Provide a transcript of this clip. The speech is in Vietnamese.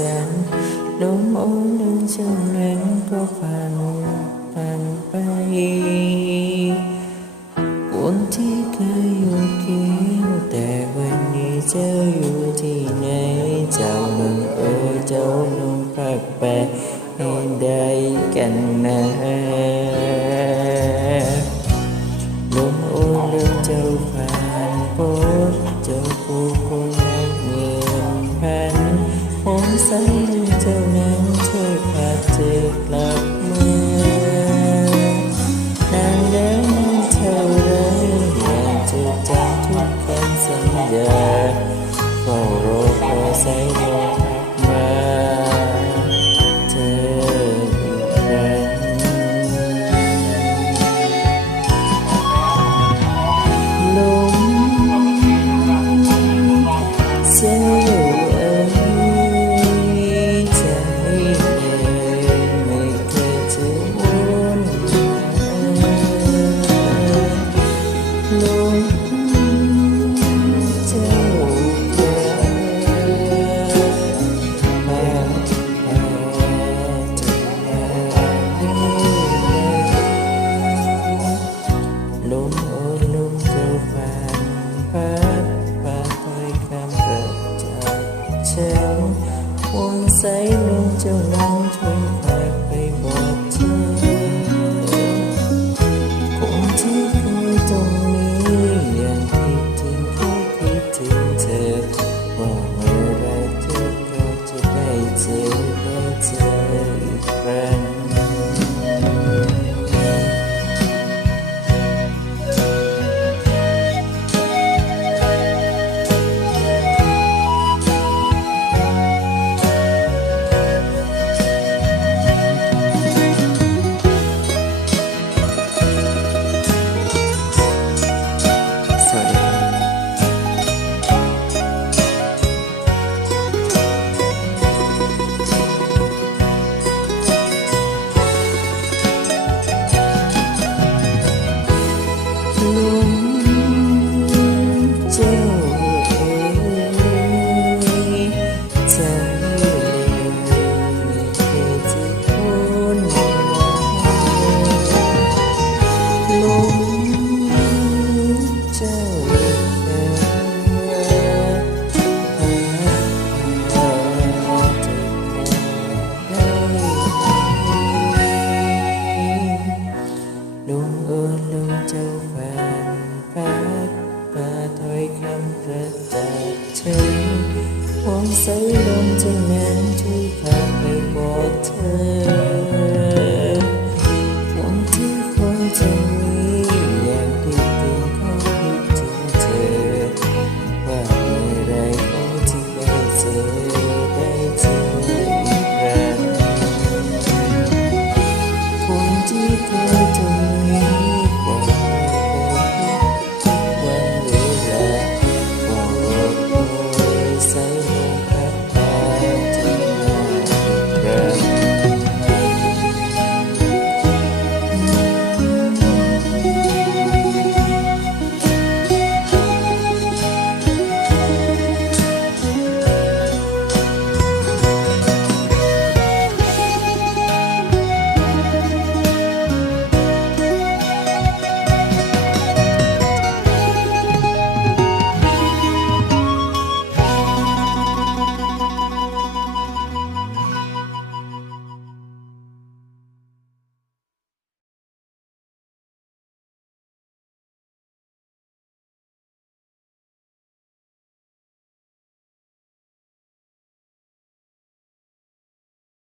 sen đúng ổn đến chân em có phần phần bay tệ vậy nay chơi thì 콘티가요 기대관이 저유지네 잠은 어저는 đây cảnh nè. สัญญาเท่านั้นเธออาจจะกลับมานานแล้วนานเท่าไรอยากจะจำทุกคำสัญญากระตาเธอมองสายลมจะงานช่วยพาไปบอกเธอ